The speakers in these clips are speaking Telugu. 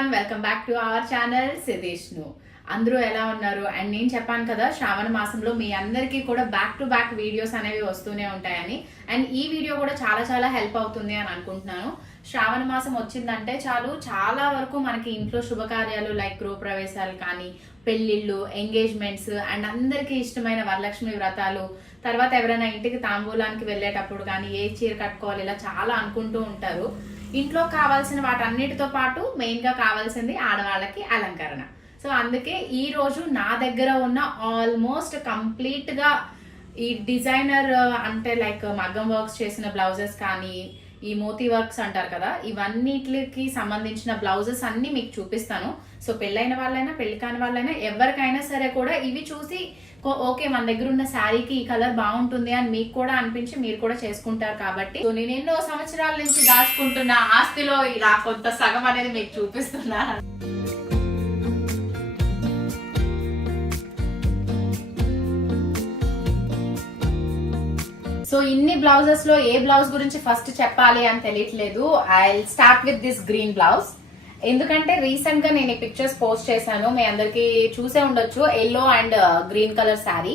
Everyone, welcome back to our channel సిదేష్ను. అందరూ ఎలా ఉన్నారు? అండ్ నేను చెప్పాను కదా, శ్రావణ మాసంలో మీ అందరికీ కూడా బ్యాక్ టు బ్యాక్ వీడియోస్ అనేవి వస్తూనే ఉంటాయని. అండ్ ఈ వీడియో కూడా చాలా చాలా హెల్ప్ అవుతుంది అని అనుకుంటున్నాను. శ్రావణ మాసం వచ్చిందంటే చాలు, చాలా వరకు మనకి ఇంట్లో శుభకార్యాలు లైక్ గృహప్రవేశాలు కానీ, పెళ్లిళ్ళు, ఎంగేజ్మెంట్స్ అండ్ అందరికీ ఇష్టమైన వరలక్ష్మి వ్రతాలు, తర్వాత ఎవరైనా ఇంటికి తాంబూలానికి వెళ్ళేటప్పుడు కానీ ఏ చీర కట్టుకోవాలి ఇలా చాలా అనుకుంటూ ఉంటారు. ఇంట్లో కావాల్సిన వాటన్నిటితో పాటు మెయిన్ గా కావాల్సింది ఆడవాళ్ళకి అలంకరణ. సో అందుకే ఈ రోజు నా దగ్గర ఉన్న ఆల్మోస్ట్ కంప్లీట్ గా ఈ డిజైనర్ అంటే లైక్ మగ్గం వర్క్స్ చేసిన బ్లౌజెస్ కానీ, ఈ మోతీ వర్క్స్ అంటారు కదా, ఇవన్నిటికి సంబంధించిన బ్లౌజెస్ అన్ని మీకు చూపిస్తాను. సో పెళ్ళైన వాళ్ళైనా పెళ్లి కాని వాళ్ళైనా ఎవరికైనా సరే కూడా ఇవి చూసి ఓకే మన దగ్గర ఉన్న శారీకి ఈ కలర్ బాగుంటుంది అని మీకు కూడా అనిపించి మీరు కూడా చేసుకుంటారు. కాబట్టి నేను ఎన్నో సంవత్సరాల నుంచి దాచుకుంటున్న ఆస్తిలో ఇలా కొంత సగం అనేది మీకు చూపిస్తున్నా. సో ఇన్ని బ్లౌజెస్ లో ఏ బ్లౌజ్ గురించి ఫస్ట్ చెప్పాలి అని తెలియట్లేదు. I start with this green blouse. ఎందుకంటే రీసెంట్ గా నేను ఈ పిక్చర్స్ పోస్ట్ చేశాను, మీ అందరికి చూసే ఉండొచ్చు. Yellow and green colour sari.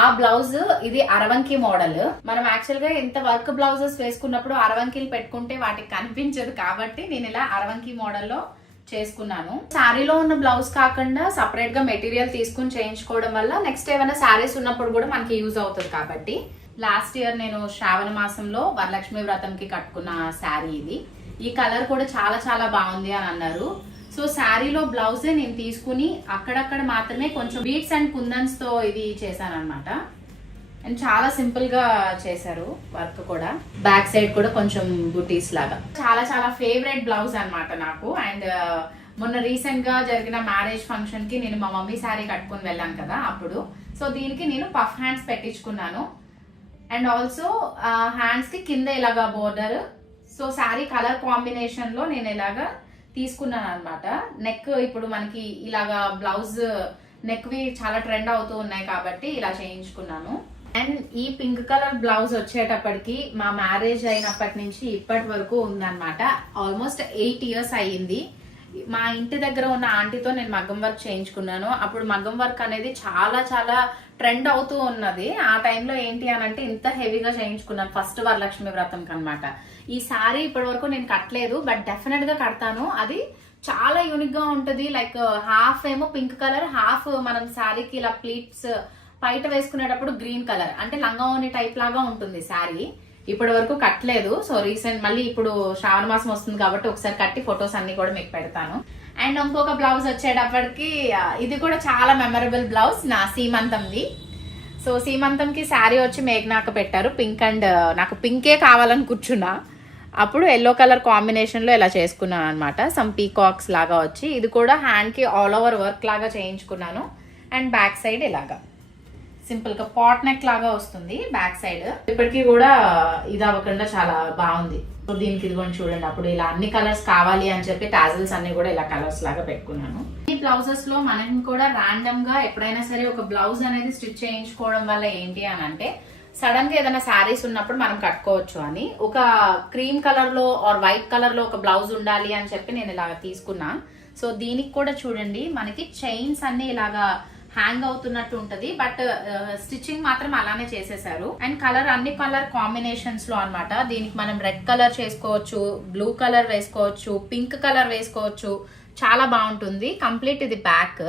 ఆ బ్లౌజ్ ఇది అరవంకి మోడల్. మనం యాక్చువల్ గా ఇంత వర్క్ బ్లౌజెస్ వేసుకున్నప్పుడు అరవంకీలు పెట్టుకుంటే వాటికి కనిపించదు, కాబట్టి నేను ఇలా అరవంకి మోడల్ లో చేసుకున్నాను. శారీలో ఉన్న బ్లౌజ్ కాకుండా సపరేట్ గా మెటీరియల్ తీసుకుని చేయించుకోవడం వల్ల నెక్స్ట్ ఏమైనా శారీస్ ఉన్నప్పుడు కూడా మనకి యూజ్ అవుతుంది. కాబట్టి లాస్ట్ ఇయర్ నేను శ్రావణ మాసంలో వరలక్ష్మి వ్రతంకి కట్టుకున్న శారీ ఇది. ఈ కలర్ కూడా చాలా చాలా బాగుంది అని అన్నారు. సో శారీలో బ్లౌజే నేను తీసుకుని అక్కడక్కడ మాత్రమే కొంచెం బీట్స్ అండ్ కుందన్స్ తో ఇది చేశాను అనమాట. అండ్ చాలా సింపుల్ గా చేశారు వర్క్ కూడా. బ్యాక్ సైడ్ కూడా కొంచెం బుటీస్ లాగా. చాలా చాలా ఫేవరెట్ బ్లౌజ్ అనమాట నాకు. అండ్ మొన్న రీసెంట్ గా జరిగిన మ్యారేజ్ ఫంక్షన్ కి నేను మా మమ్మీ శారీ కట్టుకుని వెళ్ళాను కదా అప్పుడు. సో దీనికి నేను పఫ్ హ్యాండ్స్ పెట్టించుకున్నాను. అండ్ ఆల్సో హ్యాండ్స్ కి కింద ఇలాగా border. So sari colour combination లో నేను ఇలాగా తీసుకున్నాను అనమాట. నెక్ ఇప్పుడు మనకి ఇలాగా బ్లౌజ్ నెక్ వి చాలా ట్రెండ్ అవుతూ ఉన్నాయి కాబట్టి ఇలా చేయించుకున్నాను. అండ్ ఈ పింక్ కలర్ బ్లౌజ్ వచ్చేటప్పటికి మా మ్యారేజ్ అయినప్పటి నుంచి ఇప్పటి వరకు ఉందన్నమాట. ఆల్మోస్ట్ 8 years అయ్యింది. మా ఇంటి దగ్గర ఉన్న ఆంటీతో నేను మగ్గం వర్క్ చేయించుకున్నాను. అప్పుడు మగ్గం వర్క్ అనేది చాలా చాలా ట్రెండ్ అవుతూ ఉన్నది. ఆ టైంలో ఏంటి అని అంటే ఇంత హెవీగా చేయించుకున్నాను ఫస్ట్ వరలక్ష్మి వ్రతం కనమాట. ఈ సారీ ఇప్పటి వరకు నేను కట్టలేదు, బట్ డెఫినెట్ గా కడతాను. అది చాలా యూనిక్ గా ఉంటది. లైక్ హాఫ్ ఏమో పింక్ కలర్, హాఫ్ మనం శారీకి ఇలా ప్లీట్స్ పైట వేసుకునేటప్పుడు గ్రీన్ కలర్, అంటే లంగావోని టైప్ లాగా ఉంటుంది శారీ. ఇప్పటి వరకు కట్టలేదు. సో రీసెంట్ మళ్ళీ ఇప్పుడు శ్రావణ మాసం వస్తుంది కాబట్టి ఒకసారి కట్టి ఫొటోస్ అన్ని కూడా మీకు పెడతాను. అండ్ ఇంకొక బ్లౌజ్ వచ్చేటప్పటికి ఇది కూడా చాలా మెమరబుల్ బ్లౌజ్ నా సీమంతంది. సో సీమంతంకి శారీ వచ్చి మేఘనాక పెట్టారు పింక్, అండ్ నాకు పింకే కావాలని కూర్చున్నా. అప్పుడు ఎల్లో కలర్ కాంబినేషన్ లో ఇలా చేసుకున్నాను అనమాట. సమ్ పీకాక్స్ లాగా వచ్చి ఇది కూడా హ్యాండ్ కి ఆల్ ఓవర్ వర్క్ లాగా చేయించుకున్నాను. అండ్ బ్యాక్ సైడ్ ఇలాగా సింపుల్ గా పాట్ నెక్ లాగా వస్తుంది బ్యాక్ సైడ్. ఇప్పటికీ కూడా ఇది అవ్వకుండా చాలా బాగుంది. సో దీనికి ఇదిగోండి చూడండి, అప్పుడు ఇలా అన్ని కలర్స్ కావాలి అని చెప్పి టాజిల్స్ అన్ని కూడా ఇలా కలర్స్ లాగా పెట్టుకున్నాను. ఈ బ్లౌజెస్ లో మనం కూడా ర్యాండమ్ గా ఎప్పుడైనా సరే ఒక బ్లౌజ్ అనేది స్టిచ్ చేయించుకోవడం వల్ల ఏంటి అని అంటే సడన్ గా ఏదైనా శారీస్ ఉన్నప్పుడు మనం కట్టుకోవచ్చు అని. ఒక క్రీమ్ కలర్ లో ఆర్ వైట్ కలర్ లో ఒక బ్లౌజ్ ఉండాలి అని చెప్పి నేను ఇలా తీసుకున్నా. సో దీనికి కూడా చూడండి మనకి చైన్స్ అన్ని ఇలాగా హ్యాంగ్ అవుతున్నట్టు ఉంటది, బట్ స్టిచ్చింగ్ మాత్రం అలానే చేసేసారు. అండ్ కలర్ అన్ని కలర్ కాంబినేషన్స్ లో అనమాట. దీనికి మనం రెడ్ కలర్ చేసుకోవచ్చు, బ్లూ కలర్ వేసుకోవచ్చు, పింక్ కలర్ వేసుకోవచ్చు. చాలా బాగుంటుంది. కంప్లీట్ ఇది బ్యాక్.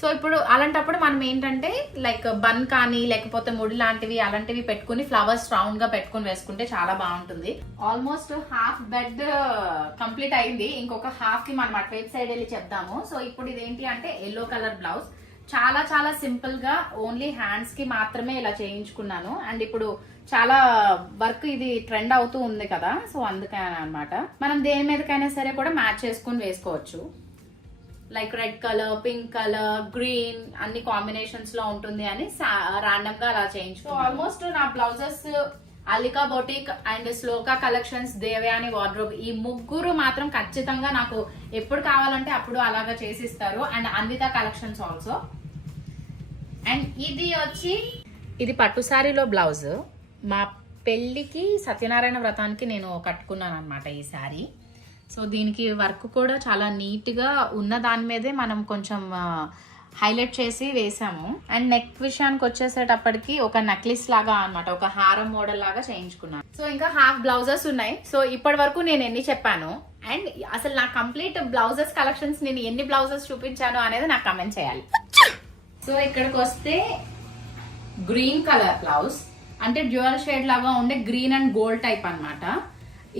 సో ఇప్పుడు అలాంటప్పుడు మనం ఏంటంటే లైక్ బన్ కానీ లేకపోతే ముడి లాంటివి అలాంటివి పెట్టుకుని ఫ్లవర్స్ రౌండ్ గా పెట్టుకుని వేసుకుంటే చాలా బాగుంటుంది. ఆల్మోస్ట్ హాఫ్ బెడ్ కంప్లీట్ అయింది. ఇంకొక హాఫ్ కి మనం అటువైపు సైడ్ వెళ్ళి చెప్దాము. సో ఇప్పుడు ఇదేంటి అంటే ఎల్లో కలర్ బ్లౌజ్. చాలా చాలా సింపుల్ గా ఓన్లీ హ్యాండ్స్ కి మాత్రమే ఇలా చేయించుకున్నాను. అండ్ ఇప్పుడు చాలా వర్క్ ఇది ట్రెండ్ అవుతూ ఉంది కదా, సో అందుకని అనమాట. మనం దేని మీదకైనా సరే కూడా మ్యాచ్ చేసుకుని వేసుకోవచ్చు. Like red colour, pink colour, green అన్ని కాంబినేషన్స్ లో ఉంటుంది అని ర్యాండమ్ గా అలా చేయించుకో. ఆల్మోస్ట్ నా blouses Alika boutique and Shloka collections, Devayani wardrobe, ఈ ముగ్గురు మాత్రం ఖచ్చితంగా నాకు ఎప్పుడు కావాలంటే అప్పుడు అలాగా చేసిస్తారు. And Anvita collections also. And ఇది వచ్చి ఇది పట్టు శారీలో బ్లౌజ్. మా పెళ్లికి సత్యనారాయణ వ్రతానికి నేను కట్టుకున్నాను అనమాట ఈ శారీ. సో దీనికి వర్క్ కూడా చాలా నీట్గా ఉన్న దాని మీదే మనం కొంచెం హైలైట్ చేసి వేసాము. అండ్ నెక్ విషయానికి వచ్చేసేటప్పటికి ఒక నెక్లెస్ లాగా అన్నమాట, ఒక హారం మోడల్ లాగా చేయించుకున్నాను. సో ఇంకా హాఫ్ బ్లౌజెస్ ఉన్నాయి. సో ఇప్పటి వరకు నేను ఎన్ని చెప్పాను అండ్ అసలు నా కంప్లీట్ బ్లౌజెస్ కలెక్షన్స్ నేను ఎన్ని బ్లౌజెస్ చూపించాను అనేది నాకు కమెంట్ చేయాలి. సో ఇక్కడికి వస్తే గ్రీన్ కలర్ బ్లౌజ్, అంటే డ్యూయల్ షేడ్ లాగా ఉండే గ్రీన్ అండ్ గోల్డ్ టైప్ అన్నమాట.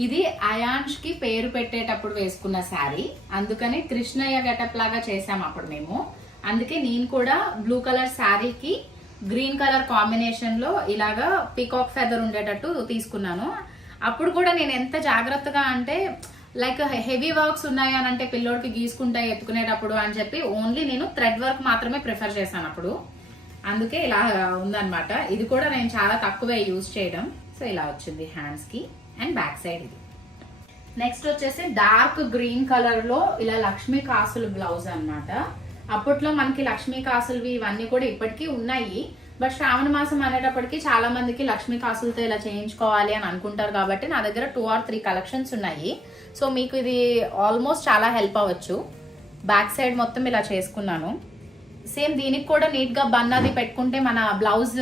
ఇది అయాన్ష్ కి పేరు పెట్టేటప్పుడు వేసుకున్న శారీ, అందుకని కృష్ణయ్య గెటప్ లాగా చేసాం అప్పుడు మేము. అందుకే నేను కూడా బ్లూ కలర్ శారీకి గ్రీన్ కలర్ కాంబినేషన్ లో ఇలాగా పీకాక్ ఫెదర్ ఉండేటట్టు తీసుకున్నాను. అప్పుడు కూడా నేను ఎంత జాగ్రత్తగా అంటే లైక్ హెవీ వర్క్స్ ఉన్నాయి అని అంటే పిల్లోడికి గీసుకుంటా ఎత్తుకునేటప్పుడు అని చెప్పి ఓన్లీ నేను థ్రెడ్ వర్క్ మాత్రమే ప్రిఫర్ చేశాను అప్పుడు. అందుకే ఇలా ఉందన్నమాట. ఇది కూడా నేను చాలా తక్కువే యూజ్ చేయడం. సో ఇలా వచ్చింది హ్యాండ్స్ కి అండ్ బ్యాక్ సైడ్. ఇది నెక్స్ట్ వచ్చేసి డార్క్ గ్రీన్ కలర్ లో ఇలా లక్ష్మీ కాసులు బ్లౌజ్ అన్నమాట. అప్పట్లో మనకి లక్ష్మీ కాసులువి ఇవన్నీ కూడా ఇప్పటికీ ఉన్నాయి. బట్ శ్రావణ మాసం అనేటప్పటికి చాలా మందికి లక్ష్మీ కాసులతో ఇలా చేయించుకోవాలి అని అనుకుంటారు కాబట్టి నా దగ్గర 2 or 3 కలెక్షన్స్ ఉన్నాయి. సో మీకు ఇది ఆల్మోస్ట్ చాలా హెల్ప్ అవ్వచ్చు. బ్యాక్ సైడ్ మొత్తం ఇలా చేసుకున్నాను. సేమ్ దీనికి కూడా నీట్ గా బన్ అది పెట్టుకుంటే మన బ్లౌజ్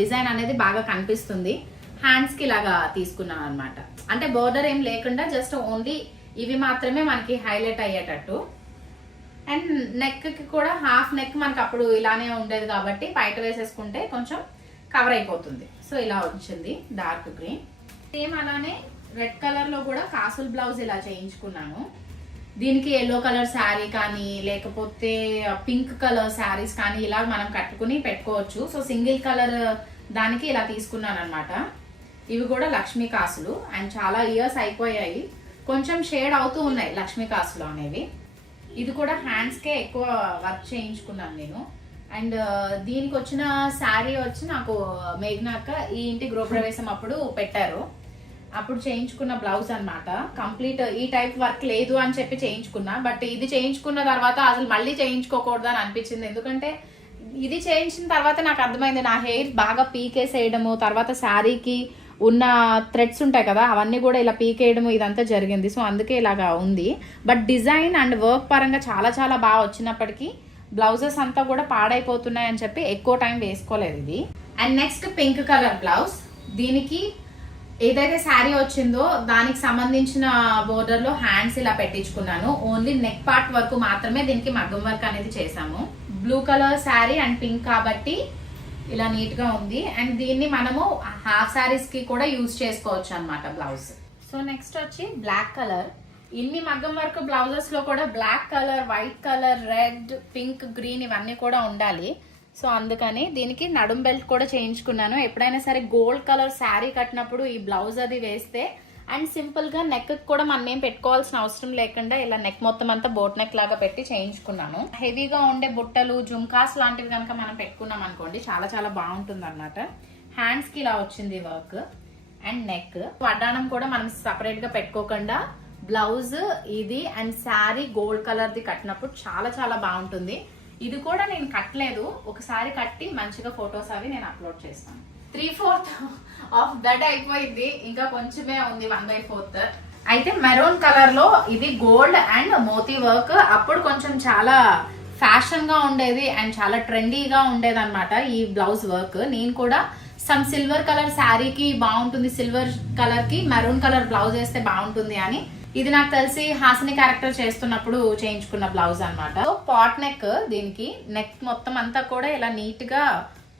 డిజైన్ అనేది బాగా కనిపిస్తుంది. హ్యాండ్స్ కి ఇలాగా తీసుకున్నాను అనమాట. అంటే బోర్డర్ ఏం లేకుండా జస్ట్ ఓన్లీ ఇవి మాత్రమే మనకి హైలైట్ అయ్యేటట్టు. అండ్ నెక్ కి కూడా హాఫ్ నెక్ మనకి అప్పుడు ఇలానే ఉండేది కాబట్టి బయట వేసేసుకుంటే కొంచెం కవర్ అయిపోతుంది. సో ఇలా వచ్చింది డార్క్ గ్రీన్. సేమ్ అలానే రెడ్ కలర్ లో కూడా కాసుల్ బ్లౌజ్ ఇలా చేయించుకున్నాను. దీనికి ఎల్లో కలర్ శారీ కానీ లేకపోతే పింక్ కలర్ శారీస్ కానీ ఇలా మనం కట్టుకుని పెట్టుకోవచ్చు. సో సింగిల్ కలర్ దానికి ఇలా తీసుకున్నాను అనమాట. ఇవి కూడా లక్ష్మీ కాసులు అండ్ చాలా ఇయర్స్ అయిపోయాయి, కొంచెం షేడ్ అవుతూ ఉన్నాయి లక్ష్మీ కాసులు అనేవి. ఇది కూడా హ్యాండ్స్ కే ఎక్కువ వర్క్ చేయించుకున్నాను నేను. అండ్ దీనికి వచ్చిన శారీ వచ్చి నాకు మేఘనాక ఈ ఇంటి గృహప్రవేశం అప్పుడు పెట్టారు, అప్పుడు చేయించుకున్న బ్లౌజ్ అన్నమాట. కంప్లీట్ ఈ టైప్ వర్క్ లేదు అని చెప్పి చేయించుకున్నా. బట్ ఇది చేయించుకున్న తర్వాత అసలు మళ్ళీ చేయించుకోకూడదు అని అనిపించింది. ఎందుకంటే ఇది చేయించిన తర్వాత నాకు అర్థమైంది నా హెయిర్ బాగా పీకేసేయడము, తర్వాత శారీకి ఉన్న థ్రెడ్స్ ఉంటాయి కదా అవన్నీ కూడా ఇలా పీకేయడము ఇదంతా జరిగింది. సో అందుకే ఇలాగా ఉంది. బట్ డిజైన్ అండ్ వర్క్ పరంగా చాలా చాలా బాగా వచ్చినప్పటికీ బ్లౌజెస్ అంతా కూడా పాడైపోతున్నాయి అని చెప్పి ఎక్కువ టైం వేసుకోలేదు ఇది. And next pink colour blouse. దీనికి ఏదైతే శారీ వచ్చిందో దానికి సంబంధించిన బోర్డర్ లో హ్యాండ్స్ ఇలా పెట్టించుకున్నాను. ఓన్లీ నెక్ పార్ట్ వరకు మాత్రమే దీనికి మగ్గం వర్క్ అనేది చేసాము. Blue colour sari and pink కాబట్టి ఇలా నీట్ గా ఉంది. అండ్ దీన్ని మనము హాఫ్ శారీస్ కి కూడా యూజ్ చేసుకోవచ్చు అన్నమాట బ్లౌజ్. సో నెక్స్ట్ వచ్చి బ్లాక్ కలర్. ఇన్ని మగ్గం వర్క్ బ్లౌజెస్ లో కూడా black colour, white colour, red, pink, green ఇవన్నీ కూడా ఉండాలి. సో అందుకని దీనికి నడుం బెల్ట్ కూడా చేయించుకున్నాను. ఎప్పుడైనా సరే గోల్డ్ కలర్ శారీ కట్టినప్పుడు ఈ బ్లౌజ్ అది వేస్తే అండ్ సింపుల్ గా నెక్ కూడా మనం ఏం పెట్టుకోవాల్సిన అవసరం లేకుండా ఇలా నెక్ మొత్తం అంతా బోట్ నెక్ లాగా పెట్టి చేయించుకున్నాను. హెవీగా ఉండే బుట్టలు, జుమ్కాస్ లాంటివి కనుక మనం పెట్టుకున్నాం అనుకోండి చాలా చాలా బాగుంటుంది అన్నమాట. హ్యాండ్స్ కి ఇలా వచ్చింది వర్క్ అండ్ నెక్. వడ్డానం కూడా మనం సపరేట్ గా పెట్టుకోకుండా బ్లౌజ్ ఇది and sari gold colour the కట్టినప్పుడు చాలా చాలా బాగుంటుంది. ఇది కూడా నేను కట్టలేదు, ఒకసారి కట్టి మంచిగా ఫొటోస్ అవి నేను అప్లోడ్ చేస్తాను. 3/4 ఆఫ్ దట్ అయిపోయింది, ఇంకా కొంచెమే ఉంది 1/4. అయితే మెరూన్ కలర్ లో ఇది గోల్డ్ అండ్ మోతీ వర్క్. అప్పుడు కొంచెం చాలా ఫ్యాషన్ గా ఉండేది అండ్ చాలా ట్రెండీగా ఉండేది అనమాట ఈ బ్లౌజ్ వర్క్. నేను కూడా సమ్ సిల్వర్ కలర్ శారీకి బాగుంటుంది, సిల్వర్ కలర్ కి మెరూన్ కలర్ బ్లౌజ్ వేస్తే బాగుంటుంది అని ఇది నాకు తెలిసి హాసిని క్యారెక్టర్ చేస్తున్నప్పుడు చేయించుకున్న బ్లౌజ్ అనమాట. Pot neck. దీనికి నెక్ మొత్తం అంతా కూడా ఇలా నీట్ గా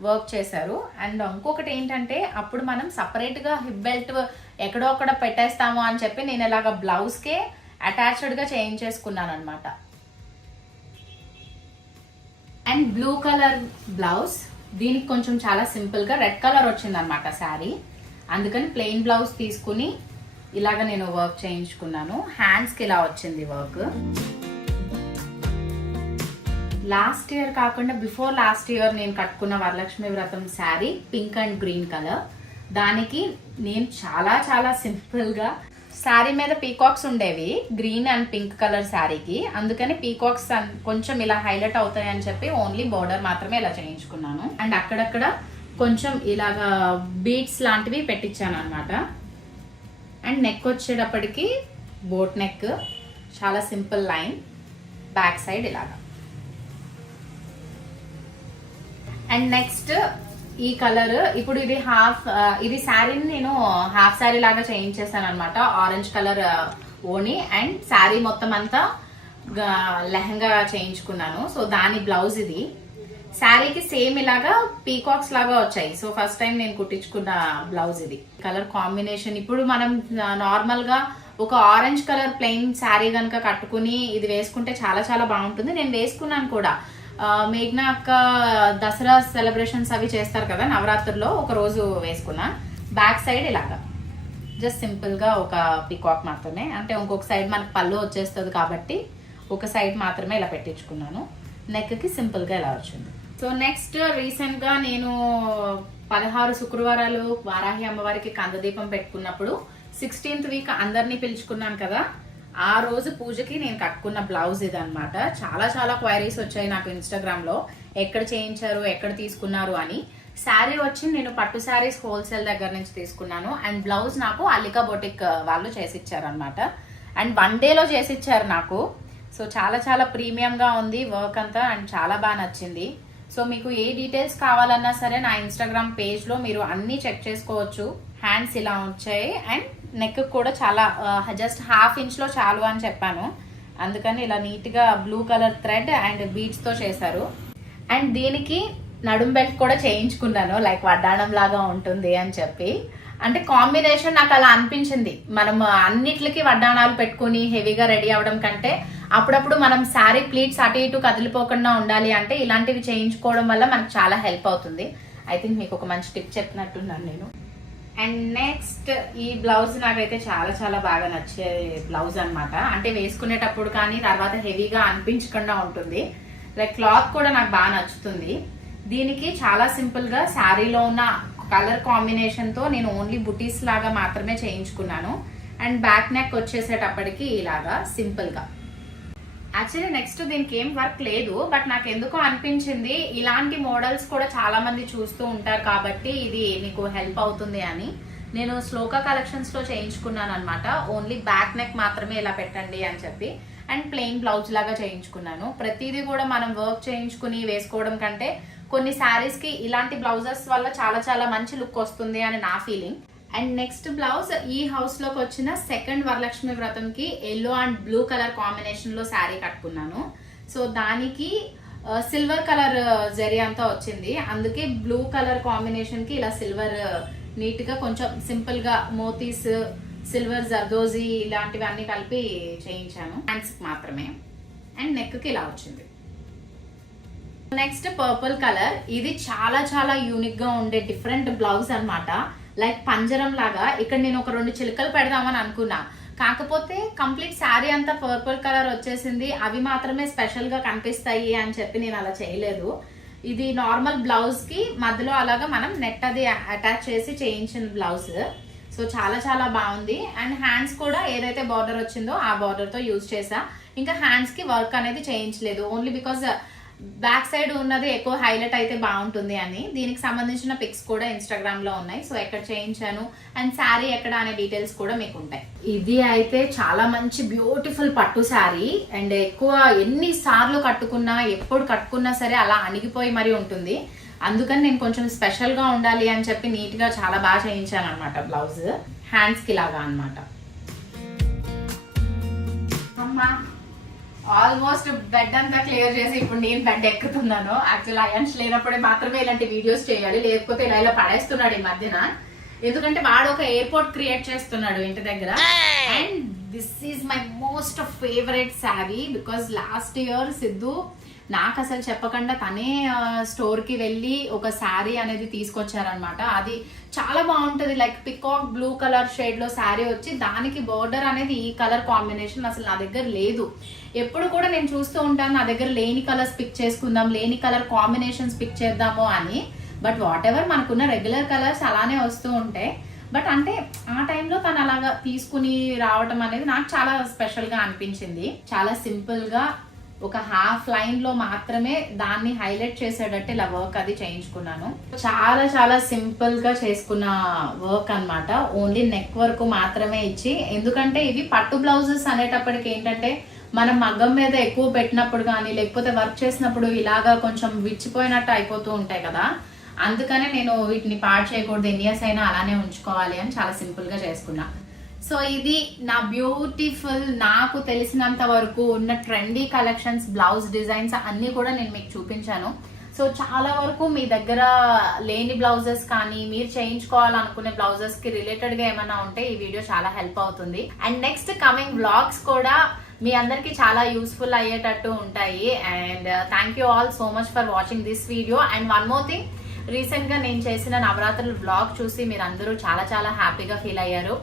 వర్క్ చేశారు. అండ్ ఇంకొకటి ఏంటంటే అప్పుడు మనం సపరేట్ గా హిప్ బెల్ట్ ఎక్కడో అక్కడ పెట్టేస్తాము అని చెప్పి నేను ఇలాగ బ్లౌజ్ కే అటాచ్డ్ గా చేయించేసుకున్నాను అనమాట. And blue colour blouse. దీనికి కొంచెం చాలా సింపుల్ గా రెడ్ కలర్ వచ్చింది అనమాట శారీ, అందుకని ప్లెయిన్ బ్లౌజ్ తీసుకుని ఇలాగ నేను వర్క్ చేయించుకున్నాను. హ్యాండ్స్ కి ఇలా వచ్చింది వర్క్. లాస్ట్ ఇయర్ కాకుండా బిఫోర్ లాస్ట్ ఇయర్ నేను కట్టుకున్న వరలక్ష్మి వ్రతం sari pink and green colour. దానికి నేను చాలా చాలా సింపుల్ గా శారీ మీద పీకాక్స్ ఉండేవి గ్రీన్ అండ్ పింక్ కలర్ శారీకి, అందుకని పీకాక్స్ కొంచెం ఇలా హైలైట్ అవుతాయి అని చెప్పి ఓన్లీ బోర్డర్ మాత్రమే ఇలా చేయించుకున్నాను. అండ్ అక్కడక్కడ కొంచెం ఇలాగా బీడ్స్ లాంటివి పెట్టించాను అనమాట. అండ్ నెక్ వచ్చేటప్పటికి బోట్ నెక్, చాలా సింపుల్ లైన్, బ్యాక్ సైడ్ ఇలాగా. అండ్ నెక్స్ట్ ఈ కలర్, ఇప్పుడు ఇది ఇది శారీని నేను హాఫ్ శారీ లాగా చేయించేసాను అనమాట. ఆరెంజ్ కలర్ ఓని అండ్ శారీ మొత్తం అంతా లెహంగా చేయించుకున్నాను. సో దాని బ్లౌజ్ ఇది. శారీకి సేమ్ ఇలాగా పీకాక్స్ లాగా వచ్చాయి. సో ఫస్ట్ టైం నేను కుట్టించుకున్న బ్లౌజ్ ఇది. కలర్ కాంబినేషన్ ఇప్పుడు మనం నార్మల్ గా ఒక ఆరెంజ్ కలర్ ప్లెయిన్ శారీ కనుక కట్టుకుని ఇది వేసుకుంటే చాలా చాలా బాగుంటుంది. నేను వేసుకున్నాను కూడా. మేఘ్నా అక్క దసరా సెలబ్రేషన్స్ అవి చేస్తారు కదా నవరాత్రుల్లో, ఒక రోజు వేసుకున్నా. బ్యాక్ సైడ్ ఇలాగా జస్ట్ సింపుల్ గా ఒక పీకాక్ మాత్రమే, అంటే ఇంకొక సైడ్ మనకు పళ్ళు వచ్చేస్తుంది కాబట్టి ఒక సైడ్ మాత్రమే ఇలా పెట్టించుకున్నాను. నెక్ కి సింపుల్ గా ఇలా వచ్చింది. సో నెక్స్ట్ రీసెంట్ గా నేను 16 శుక్రవారాలు వారాహి అమ్మవారికి కందదీపం పెట్టుకున్నప్పుడు 16th వీక్ అందరినీ పిలుచుకున్నాను కదా, ఆ రోజు పూజకి నేను కట్టుకున్న బ్లౌజ్ ఇది అనమాట. చాలా చాలా క్వైరీస్ వచ్చాయి నాకు ఇన్స్టాగ్రామ్ లో, ఎక్కడ చేయించారు, ఎక్కడ తీసుకున్నారు అని. శారీ వచ్చి నేను పట్టు శారీస్ హోల్సేల్ దగ్గర నుంచి తీసుకున్నాను. అండ్ బ్లౌజ్ నాకు అల్లికా బొటిక్ వాళ్ళు చేసిచ్చారు అనమాట. అండ్ 1 డేలో చేసిచ్చారు నాకు. సో చాలా చాలా ప్రీమియం గా ఉంది వర్క్ అంతా, అండ్ చాలా బాగా నచ్చింది. సో మీకు ఏ డీటెయిల్స్ కావాలన్నా సరే నా ఇన్స్టాగ్రామ్ పేజ్ లో మీరు అన్ని చెక్ చేసుకోవచ్చు. హ్యాండ్స్ ఇలా వచ్చాయి అండ్ నెక్ కూడా చాలా జస్ట్ ½ ఇంచ్ లో చాలు అని చెప్పాను, అందుకని ఇలా నీట్ గా blue colour thread and beads తో చేశారు. అండ్ దీనికి నడుం బెల్ట్ కూడా చేయించుకున్నాను, లైక్ వడ్డాణం లాగా ఉంటుంది అని చెప్పి. అంటే కాంబినేషన్ నాకు అలా అనిపించింది. మనం అన్నిట్లకి వడ్డాణాలు పెట్టుకుని హెవీగా రెడీ అవడం కంటే అప్పుడప్పుడు మనం శారీ ప్లీట్స్ అటు ఇటు కదిలిపోకుండా ఉండాలి అంటే ఇలాంటివి చేయించుకోవడం వల్ల మనకు చాలా హెల్ప్ అవుతుంది. ఐ థింక్ మీకు ఒక మంచి టిప్ చెప్పినట్టున్నాను నేను. అండ్ నెక్స్ట్ ఈ బ్లౌజ్ నాకైతే చాలా చాలా బాగా నచ్చే బ్లౌజ్ అనమాట. అంటే వేసుకునేటప్పుడు కానీ తర్వాత హెవీగా అనిపించకుండా ఉంటుంది. లైక్ క్లాత్ కూడా నాకు బాగా నచ్చుతుంది. దీనికి చాలా సింపుల్ గా శారీలో ఉన్న కలర్ కాంబినేషన్ తో నేను ఓన్లీ బుటీస్ లాగా మాత్రమే చేయించుకున్నాను. అండ్ బ్యాక్ నెక్ వచ్చేసేటప్పటికి ఇలాగా సింపుల్ గా. యాక్చువల్లీ నెక్స్ట్ దీనికి ఏం వర్క్ లేదు, బట్ నాకు ఎందుకో అనిపించింది ఇలాంటి మోడల్స్ కూడా చాలా మంది చూస్తూ ఉంటారు కాబట్టి ఇది మీకు హెల్ప్ అవుతుంది అని నేను శ్లోక కలెక్షన్స్ లో చేయించుకున్నాను అనమాట. ఓన్లీ బ్యాక్ నెక్ మాత్రమే ఇలా పెట్టండి అని చెప్పి. అండ్ ప్లెయిన్ బ్లౌజ్ లాగా చేయించుకున్నాను. ప్రతిదీ కూడా మనం వర్క్ చేయించుకుని వేసుకోవడం కంటే కొన్ని శారీస్ కి ఇలాంటి బ్లౌజెస్ వల్ల చాలా చాలా మంచి లుక్ వస్తుంది అని నా ఫీలింగ్. అండ్ నెక్స్ట్ బ్లౌజ్ ఈ హౌస్ లోకి వచ్చిన సెకండ్ వరలక్ష్మి వ్రతంకి yellow and blue colour combination లో శారీ కట్టుకున్నాను. సో దానికి సిల్వర్ కలర్ జరీ అంతా వచ్చింది, అందుకే బ్లూ కలర్ కాంబినేషన్ కి ఇలా సిల్వర్ నీట్ గా కొంచెం సింపుల్ గా మోతీస్, సిల్వర్ జర్దోజీ ఇలాంటివి అన్ని కలిపి చేయించాను. హ్యాండ్స్ మాత్రమే. అండ్ నెక్ కి ఇలా వచ్చింది. నెక్స్ట్ పర్పుల్ కలర్, ఇది చాలా చాలా యూనిక్ గా ఉండే డిఫరెంట్ బ్లౌజ్ అన్నమాట. లైక్ పంజరం లాగా. ఇక్కడ నేను ఒక 2 చిలుకలు పెడదామని అనుకున్నా, కాకపోతే కంప్లీట్ శారీ అంతా పర్పుల్ కలర్ వచ్చేసింది. అవి మాత్రమే స్పెషల్ గా కనిపిస్తాయి అని చెప్పి నేను అలా చేయలేదు. ఇది నార్మల్ బ్లౌజ్ కి మధ్యలో అలాగా మనం నెట్ అది అటాచ్ చేసి చేయించిన బ్లౌజ్. సో చాలా చాలా బాగుంది. అండ్ హ్యాండ్స్ కూడా ఏదైతే బార్డర్ వచ్చిందో ఆ బార్డర్ తో యూజ్ చేసా. ఇంకా హ్యాండ్స్ కి వర్క్ అనేది చేయించలేదు, ఓన్లీ బికాజ్ బ్యాక్ సైడ్ ఉన్నది ఎక్కువ హైలైట్ అయితే బాగుంటుంది అని. దీనికి సంబంధించిన పిక్స్ కూడా ఇన్స్టాగ్రామ్ లో ఉన్నాయి. సో ఎక్కడ చేయించాను అండ్ శారీ ఎక్కడ అనే డీటెయిల్స్ కూడా మీకు ఉంటాయి. ఇది అయితే చాలా మంచి బ్యూటిఫుల్ పట్టు శారీ. అండ్ ఎక్కువ ఎన్ని సార్లు కట్టుకున్నా ఎప్పుడు కట్టుకున్నా సరే అలా అణిగిపోయి మరి ఉంటుంది. అందుకని నేను కొంచెం స్పెషల్ గా ఉండాలి అని చెప్పి నీట్ గా చాలా బాగా చేయించాను అనమాట బ్లౌజ్. హ్యాండ్స్ కి లాగా అనమాట. అమ్మా ఆల్మోస్ట్ బెడ్ అంతా క్లియర్ చేసి ఇప్పుడు నేను బెడ్ ఎక్కుతున్నాను. యాక్చువల్ అయాన్స్ లేనప్పుడే మాత్రమే ఇలాంటి వీడియోస్ చేయాలి, లేకపోతే ఇలా ఇలా పడేస్తున్నాడు ఈ మధ్యన. ఎందుకంటే వాడు ఒక ఎయిర్పోర్ట్ క్రియేట్ చేస్తున్నాడు ఇంటి దగ్గర. And this is my most favourite sari because last year Siddhu నాకు అసలు చెప్పకుండా తనే స్టోర్ కి వెళ్ళి ఒక శారీ అనేది తీసుకొచ్చారనమాట. అది చాలా బాగుంటది. Like peacock blue colour shade లో శారీ వచ్చి దానికి బోర్డర్ అనేది ఈ కలర్ కాంబినేషన్ అసలు నా దగ్గర లేదు. ఎప్పుడు కూడా నేను చూస్తూ ఉంటాను నా దగ్గర లేని కలర్స్ పిక్ చేసుకుందాం, లేని కలర్ కాంబినేషన్స్ పిక్ చేద్దాము అని. బట్ వాట్ ఎవర్ మనకున్న రెగ్యులర్ కలర్స్ అలానే వస్తూ ఉంటాయి. బట్ అంటే ఆ టైంలో తను అలాగా తీసుకుని రావటం అనేది నాకు చాలా స్పెషల్ గా అనిపించింది. చాలా సింపుల్ గా ఒక హాఫ్ లైన్ లో మాత్రమే దాన్ని హైలైట్ చేసేటట్టు ఇలా వర్క్ అది చేయించుకున్నాను. చాలా చాలా సింపుల్ గా చేసుకున్న వర్క్ అన్నమాట. ఓన్లీ నెక్ వర్క్ మాత్రమే ఇచ్చి, ఎందుకంటే ఇవి పట్టు బ్లౌజెస్ అనేటప్పటికి ఏంటంటే మనం మగ్గం మీద ఎక్కువ పెట్టినప్పుడు కానీ లేకపోతే వర్క్ చేసినప్పుడు ఇలాగా కొంచెం విచ్చిపోయినట్టు అయిపోతూ ఉంటాయి కదా, అందుకనే నేను వీటిని పాడు చేయకూడదు, ఎన్ని ఇయర్స్ అయినా అలానే ఉంచుకోవాలి అని చాలా సింపుల్ గా చేసుకున్నా. సో ఇది నా బ్యూటిఫుల్, నాకు తెలిసినంత వరకు ఉన్న ట్రెండీ కలెక్షన్స్, బ్లౌజ్ డిజైన్స్ అన్ని కూడా నేను మీకు చూపించాను. సో చాలా వరకు మీ దగ్గర లేని బ్లౌజెస్ కానీ మీరు చేయించుకోవాలనుకునే బ్లౌజెస్ కి రిలేటెడ్ గా ఏమైనా ఉంటే ఈ వీడియో చాలా హెల్ప్ అవుతుంది. అండ్ నెక్స్ట్ కమింగ్ వ్లాగ్స్ కూడా మీ అందరికి చాలా యూస్ఫుల్ అయ్యేటట్టు ఉంటాయి. And thank you all so much for watching this video. And one more thing, recent గా నేను చేసిన నవరాత్రుల వ్లాగ్ చూసి మీరు అందరూ చాలా చాలా హ్యాపీగా ఫీల్ అయ్యారు.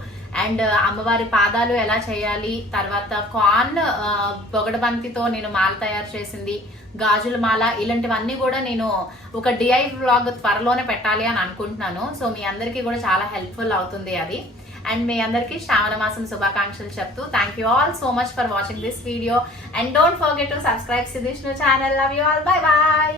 అండ్ అమ్మవారి పాదాలు ఎలా చేయాలి, తర్వాత కార్న్ పొగడబంతితో నేను మాల తయారు చేసింది, గాజుల మాల, ఇలాంటివన్నీ కూడా నేను ఒక డిఐ వ్లాగ్ త్వరలోనే పెట్టాలి అని అనుకుంటున్నాను. సో మీ అందరికీ కూడా చాలా హెల్ప్ఫుల్ అవుతుంది అది. అండ్ మీ అందరికీ శ్రావణ మాసం శుభాకాంక్షలు చెప్తూ thank you all so much for watching this video. And don't forget to subscribe Siddhishnu channel. Love you all. Bye bye.